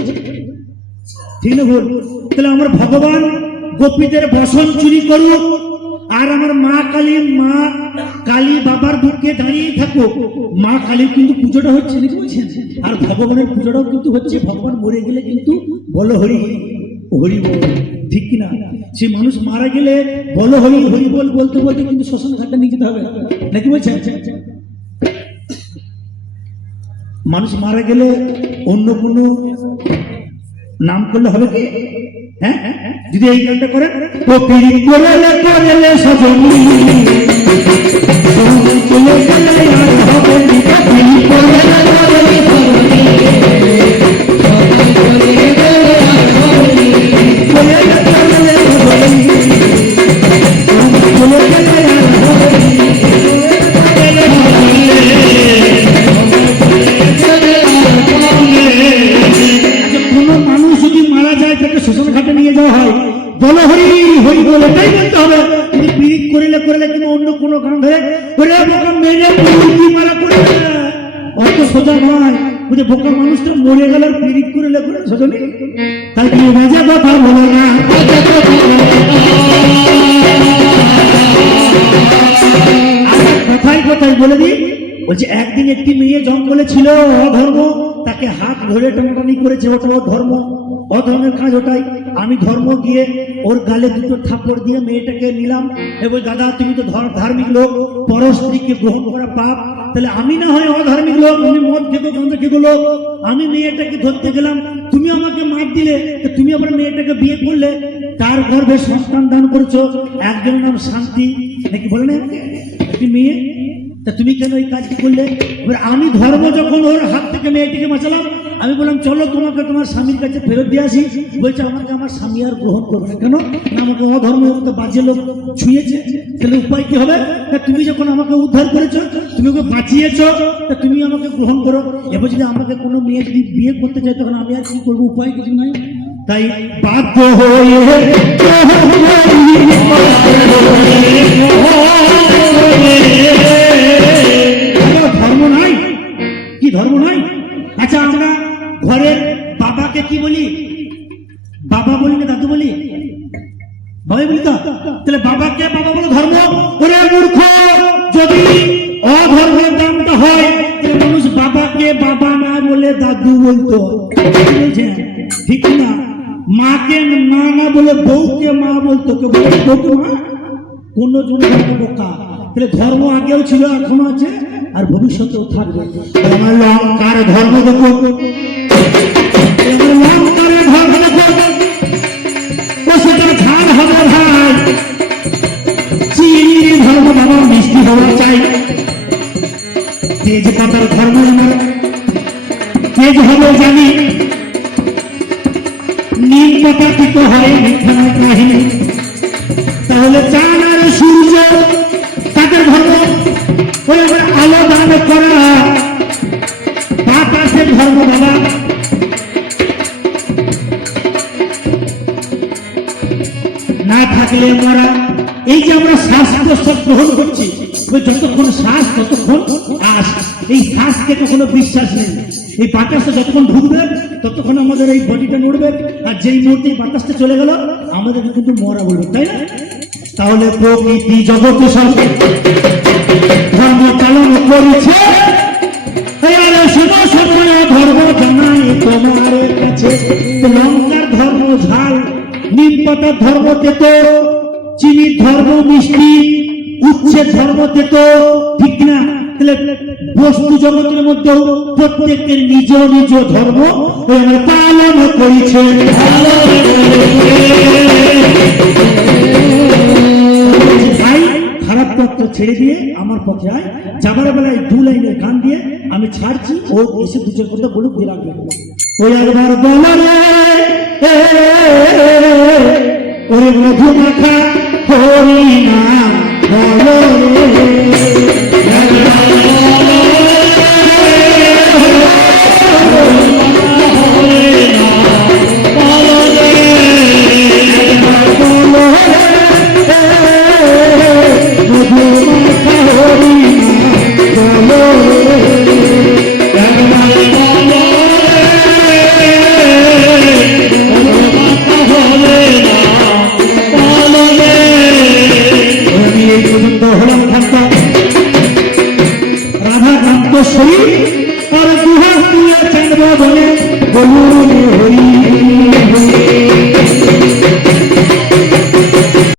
ঠিক না ভুল? তাহলে আমার ভগবান গোপীদের বসন চুরি করুক, আর আমার মা কালী বাবার বুকে দাঁড়িয়ে থাকুক, মা কালীর কিন্তু পুজোটা হচ্ছে, নাকি বলছেন? আর ভগবানের পুজোটাও কিন্তু হচ্ছে। ভগবান মরে গেলে কিন্তু বলো হরি হরি বল, ঠিক কিনা? সে মানুষ মারা গেলে বলো হরি হরি বল বলতে বলতে কিন্তু শ্মশান ঘাটে নিয়ে যেতে হবে, নাকি বলছেন? মানুষ মারা গেলে অন্য কোনো নাম করলে হবে কি? হ্যাঁ, যদি এই গানটা করেন, ও পিড়ি করলে করলে সজনী চলে গেলে আর হবে না, পিড়ি করলে করলে সজনী চলে গেলে করলে সজনী চলে গেলে আর হবে কোনো মানুষ যদি মারা যায় তাকে শ্মশান ঘাটে নিয়ে যাওয়া হয়, বলো হরি হরি বলে এটাই বলতে হবে। কিন্তু পীড়িত করিলে কিংবা অন্য কোনো গান ধরে মেরে মারা করে অত সোজা নয়। বুঝে বোকা মানুষটা মরে গেল পীড়িত করিলে করে সোজা নেই। তাই কি রাজা কথা বলো না, কথাই কথাই বলে দিই। বলছে একদিন একটি মেয়ে জঙ্গলে ছিল, অধর্ম, তাকে হাত ধরে টানাটানি করেছে, ওটা ধর্ম, অধর্মের কাজ ওটাই। আমি ধর্ম গিয়ে ওর গালে দুটো থাপ্পড় দিয়ে মেয়েটাকে নিলাম, এবং দাদা তুমি তো ধার্মিক লোক, পর স্ত্রীকে গ্রহণ করা পাপ, তাহলে আমি না হয় অধার্মিক লোক, আমি মদ খেতে গাঁজা খেতে লোক, আমি মেয়েটাকে ধরতে গেলাম, তুমি আমাকে মার দিলে, তুমি আবার মেয়েটাকে বিয়ে করলে, তার গর্ভে সন্তান দান করেছো, একজনের নাম শান্তি, নাকি বলে না একটি মেয়ে, তা তুমি কেন এই কাজটি করলে? আমি ধর্ম যখন ওর হাত থেকে মেয়েটিকে বাঁচালাম, আমি বললাম চলো তোমাকে তোমার স্বামীর কাছে ফেরত দিয়ে আসি। বলছে আমাকে আমার স্বামী আর গ্রহণ করবে না। কেন না, আমাকে অধর্ম বাজে লোক ছুঁয়েছে। তাহলে উপায় কি হবে? তুমি যখন আমাকে উদ্ধার করেছো, তুমি ওকে বাঁচিয়েছ, তা তুমি আমাকে গ্রহণ করো। এবার যদি আমাকে কোনো মেয়ে যদি বিয়ে করতে চাই, তখন আমি আর কি করবো? উপায় কিছু নাই। তাই বাধ্য হয়ে ধর্ম নাই কি? ধর্ম নাই? আচ্ছা আমরা ঘরের বাবাকে কি বলি? বাবা বলি না দাদু বলি? বাবা বলি তো। তাহলে বাবাকে বাবা বলো ধর্ম? ওরে মূর্খ, যদি অধর্মের দামটা হয় তাহলে মানুষ বাবাকে বাবা না বলে দাদু বলতো, ঠিক না? মাকে মা না বলে বউকে মা বলতো, কে বলে বউকে মা? কোন জন বোকা। তাহলে ধর্ম আগেও ছিল, এখনো আছে, আর ভবিষ্যতেও থাকবে। আমার লঙ্কার ধর্ম দেখো, লঙ্কারের ধর্ম দেখো, সেটা ঝাড় হবে ভাই। চিনির ধর্ম বাবা মিষ্টি হওয়া চাই। তেজ পাতার ধর্ম আমার তেজ হবে জানি, নীল পাতা পিত হয় মিথ্যা নয় কাহিনী। তাহলে চাঁদ আর সূর্য তাদের ধর্ম আলো দান করা, বাতাসের ধর্ম বাবা। না থাকলে মরা। এই যে আমরা শ্বাস প্রশ্বাস গ্রহণ করছি, যতক্ষণ শ্বাস ততক্ষণ আস, এই শ্বাসকে কখনো বিশ্বাস নেই। এই বাতাসটা যতক্ষণ ঢুকবে ততক্ষণ আমাদের এই বডিটা নড়বে, আর যেই মুহূর্তে এই বাতাসটা চলে গেল আমাদেরকে কিন্তু মরা বলবে, তাই না? তাহলে প্রকৃতি জগৎ সব ধর্ম পালন করেছে। ধর্ম জানাই তোমার কাছে, লঙ্কার ধর্ম ঝাল, নিম পাতার ধর্ম তেতো, চিনির ধর্ম মিষ্টি, উচ্ছের ধর্ম তেতো, ঠিক না? বস্তু জগতের মধ্যেও প্রত্যেকের নিজ নিজ ধর্ম পালন করেছে। ভাই খারাপ পথ ছেড়ে দিয়ে আমার পথে আয়, যাবার বেলায় 2 লাইনের গান দিয়ে আমি ছাড়ছি, ও এসে দুজের কথা বলুক দিয়ে রাখবে। ওই একবার বলো রে ওরে মধু মাখা হরি নাম বলো রে।